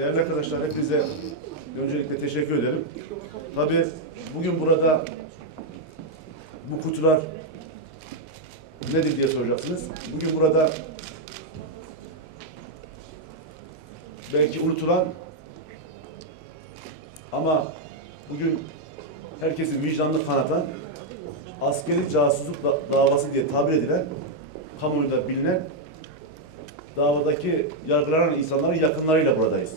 Değerli arkadaşlar hepinize öncelikle teşekkür ederim. Tabii bugün burada bu kutular nedir diye soracaksınız. Bugün burada belki unutulan ama bugün herkesin vicdanını kanatan askeri casusluk da- davası diye tabir edilen kamuoyunda bilinen davadaki yargılanan insanların yakınlarıyla buradayız.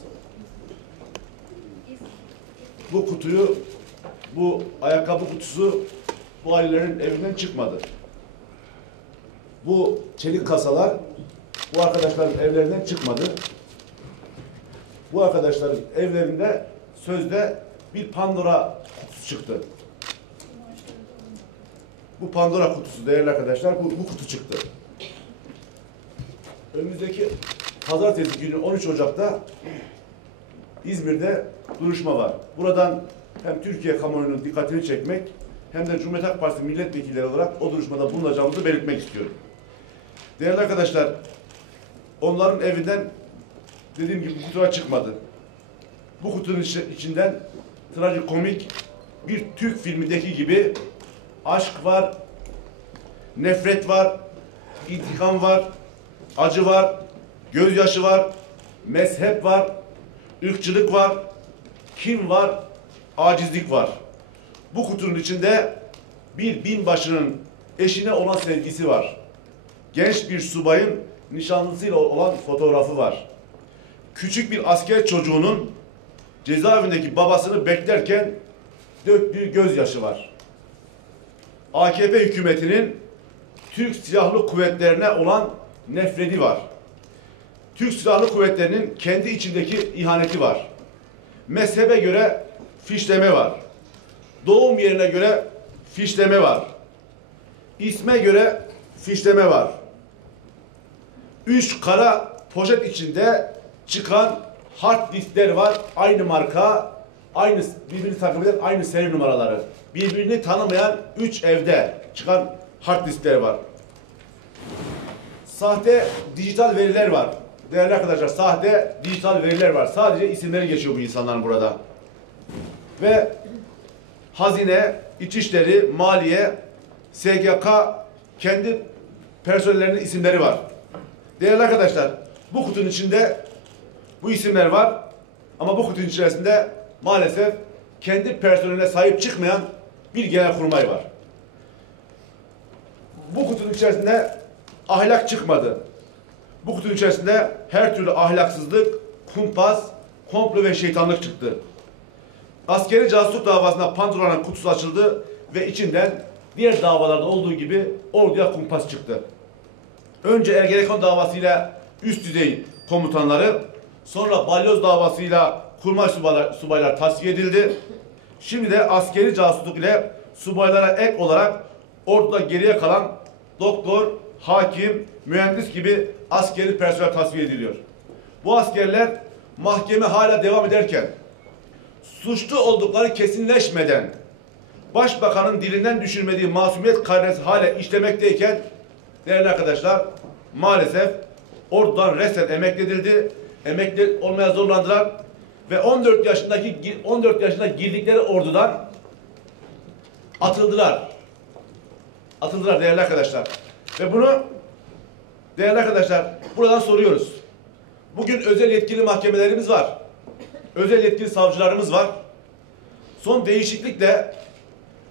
Bu kutuyu, bu ayakkabı kutusu bu ailelerin evinden çıkmadı. Bu çelik kasalar bu arkadaşların evlerinden çıkmadı. Bu arkadaşların evlerinde sözde bir Pandora kutusu çıktı. Bu Pandora kutusu değerli arkadaşlar bu, bu kutu çıktı. Önümüzdeki pazartesi günü 13 Ocak'ta İzmir'de duruşma var. Buradan hem Türkiye kamuoyunun dikkatini çekmek hem de Cumhuriyet Halk Partisi milletvekilleri olarak o duruşmada bulunacağımızı belirtmek istiyorum. Değerli arkadaşlar, onların evinden dediğim gibi bu kutular çıkmadı. Bu kutunun içi- içinden trajikomik bir Türk filmindeki gibi aşk var, nefret var, intikam var, acı var, gözyaşı var, mezhep var, ırkçılık var, kim var, acizlik var. Bu kutunun içinde bir binbaşının eşine olan sevgisi var. Genç bir subayın nişanlısıyla olan fotoğrafı var. Küçük bir asker çocuğunun cezaevindeki babasını beklerken döktüğü gözyaşı var. AKP hükümetinin Türk Silahlı Kuvvetlerine olan nefreti var. Türk Silahlı Kuvvetleri'nin kendi içindeki ihaneti var. Mezhebe göre fişleme var. Doğum yerine göre fişleme var. İsme göre fişleme var. Üç kara poşet içinde çıkan hard diskler var. Aynı marka, aynı birbirini takip eden aynı seri numaraları. Birbirini tanımayan üç evde çıkan hard diskler var. Sahte dijital veriler var. Değerli arkadaşlar sahte dijital veriler var. Sadece isimleri geçiyor bu insanların burada. Ve hazine, İçişleri, Maliye, SGK kendi personellerinin isimleri var. Değerli arkadaşlar bu kutunun içinde bu isimler var. Ama bu kutunun içerisinde maalesef kendi personeline sahip çıkmayan bir genelkurmay var. Bu kutunun içerisinde ahlak çıkmadı. Bu kutunun içerisinde her türlü ahlaksızlık, kumpas, komplo ve şeytanlık çıktı. Askeri casusluk davasında Pandora'nın kutusu açıldı ve içinden diğer davalarda olduğu gibi orduya kumpas çıktı. Önce Ergenekon davasıyla üst düzey komutanları, sonra balyoz davasıyla kurmay subaylar, subaylar tasfiye edildi. Şimdi de askeri casusluk ile subaylara ek olarak orduda geriye kalan doktor, hakim, mühendis gibi askeri personel tasfiye ediliyor. Bu askerler mahkeme hala devam ederken suçlu oldukları kesinleşmeden başbakanın dilinden düşürmediği masumiyet karnesi hala işlemekteyken değerli arkadaşlar maalesef ordudan resmen emekli edildi. Emekli olmaya zorlandılar ve 14 yaşındaki 14 yaşında girdikleri ordudan atıldılar. Atıldılar değerli arkadaşlar. Ve bunu değerli arkadaşlar buradan soruyoruz. Bugün özel yetkili mahkemelerimiz var. Özel yetkili savcılarımız var. Son değişiklikle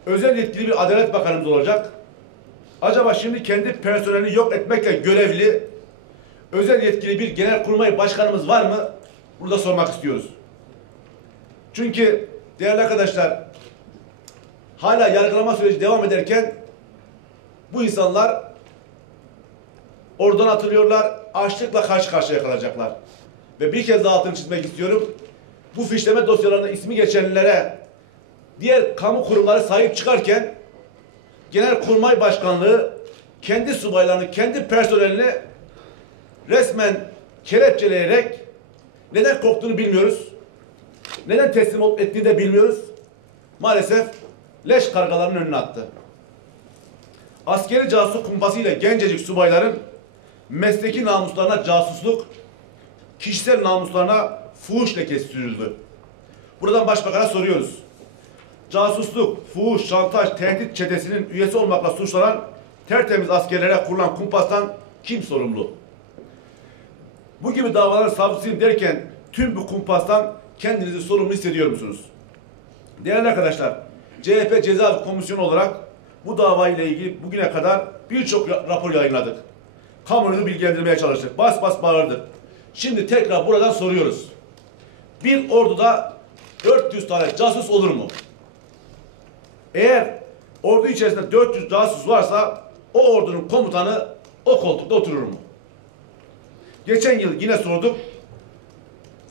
özel yetkili bir adalet bakanımız olacak. Acaba şimdi kendi personelini yok etmekle görevli özel yetkili bir genelkurmay başkanımız var mı? Burada sormak istiyoruz. Çünkü değerli arkadaşlar hala yargılama süreci devam ederken bu insanlar oradan atılıyorlar, açlıkla karşı karşıya kalacaklar. Ve bir kez daha altını çizmek istiyorum. Bu fişleme dosyalarında ismi geçenlere diğer kamu kurumları sahip çıkarken Genelkurmay Başkanlığı kendi subaylarını, kendi personelini resmen kelepçeleyerek neden korktuğunu bilmiyoruz. Neden teslim olup ettiğini de bilmiyoruz. Maalesef leş kargalarının önüne attı. Askeri casus kumpasıyla gencecik subayların mesleki namuslarına casusluk, kişisel namuslarına fuhuş lekesi sürüldü. Buradan başbakana soruyoruz. Casusluk, fuhuş, şantaj, tehdit çetesinin üyesi olmakla suçlanan tertemiz askerlere kurulan kumpastan kim sorumlu? Bu gibi davaların savcısıyım derken tüm bu kumpastan kendinizi sorumlu hissediyor musunuz? Değerli arkadaşlar, CHP Ceza Komisyonu olarak bu davayla ilgili bugüne kadar birçok ra- rapor yayınladık. Kamuoyunu bilgilendirmeye çalıştık. Bas bas bağırdık. Şimdi tekrar buradan soruyoruz. Bir orduda 400 tane casus olur mu? Eğer ordu içerisinde 400 casus varsa o ordunun komutanı o koltukta oturur mu? Geçen yıl yine sorduk.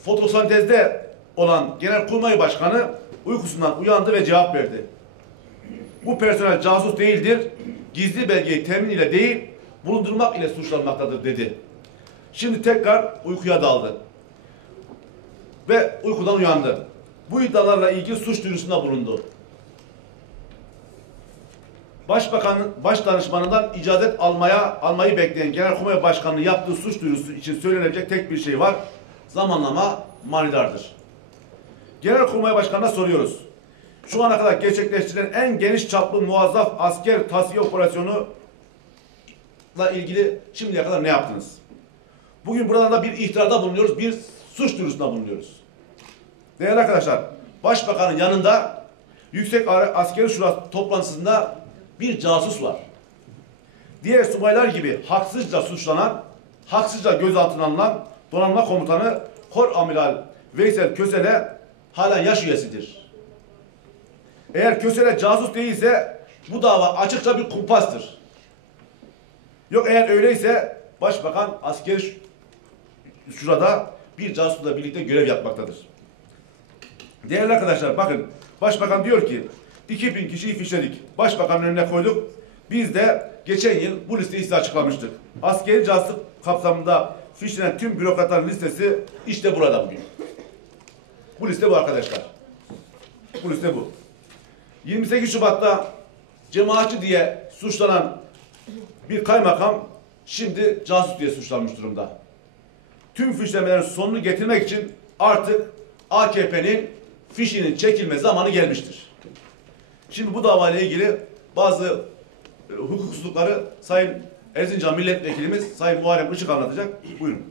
Fotosentezde olan Genelkurmay Başkanı uykusundan uyandı ve cevap verdi. Bu personel casus değildir. Gizli belgeyi temin ile değil, bulundurmak ile suçlanmaktadır dedi. Şimdi tekrar uykuya daldı. Ve uykudan uyandı. Bu iddialarla ilgili suç duyurusunda bulundu. Başbakanın baş danışmanından icazet almaya almayı bekleyen Genelkurmay Başkanı'nın yaptığı suç duyurusu için söylenecek tek bir şey var. Zamanlama manidardır. Genelkurmay Başkanı'na soruyoruz. Şu ana kadar gerçekleştirilen en geniş çaplı muazzaf asker tasfiye operasyonu ile ilgili şimdiye kadar ne yaptınız? Bugün buradan da bir ihtarda bulunuyoruz, bir suç duyurusunda bulunuyoruz. Değerli arkadaşlar, Başbakanın yanında Yüksek Askeri Şurası toplantısında bir casus var. Diğer subaylar gibi haksızca suçlanan, haksızca gözaltına alınan donanma komutanı Kor Amiral Veysel Kösele hala yaş üyesidir. Eğer Kösele casus değilse bu dava açıkça bir kumpastır. Yok eğer öyleyse Başbakan askeri ş- şurada bir casusla birlikte görev yapmaktadır. Değerli arkadaşlar bakın Başbakan diyor ki 2000 kişiyi fişledik. Başbakanın önüne koyduk. Biz de geçen yıl bu listeyi size açıklamıştık. Askeri casusluk kapsamında fişlenen tüm bürokratların listesi işte burada bugün. Bu liste bu arkadaşlar. Bu liste bu. 28 Şubat'ta cemaatçi diye suçlanan bir kaymakam şimdi casus diye suçlanmış durumda. Tüm fişlemelerin sonunu getirmek için artık AKP'nin fişinin çekilme zamanı gelmiştir. Şimdi bu davayla ilgili bazı e, hukuksuzlukları Sayın Erzincan Milletvekilimiz Sayın Muharrem Işık anlatacak. Buyurun.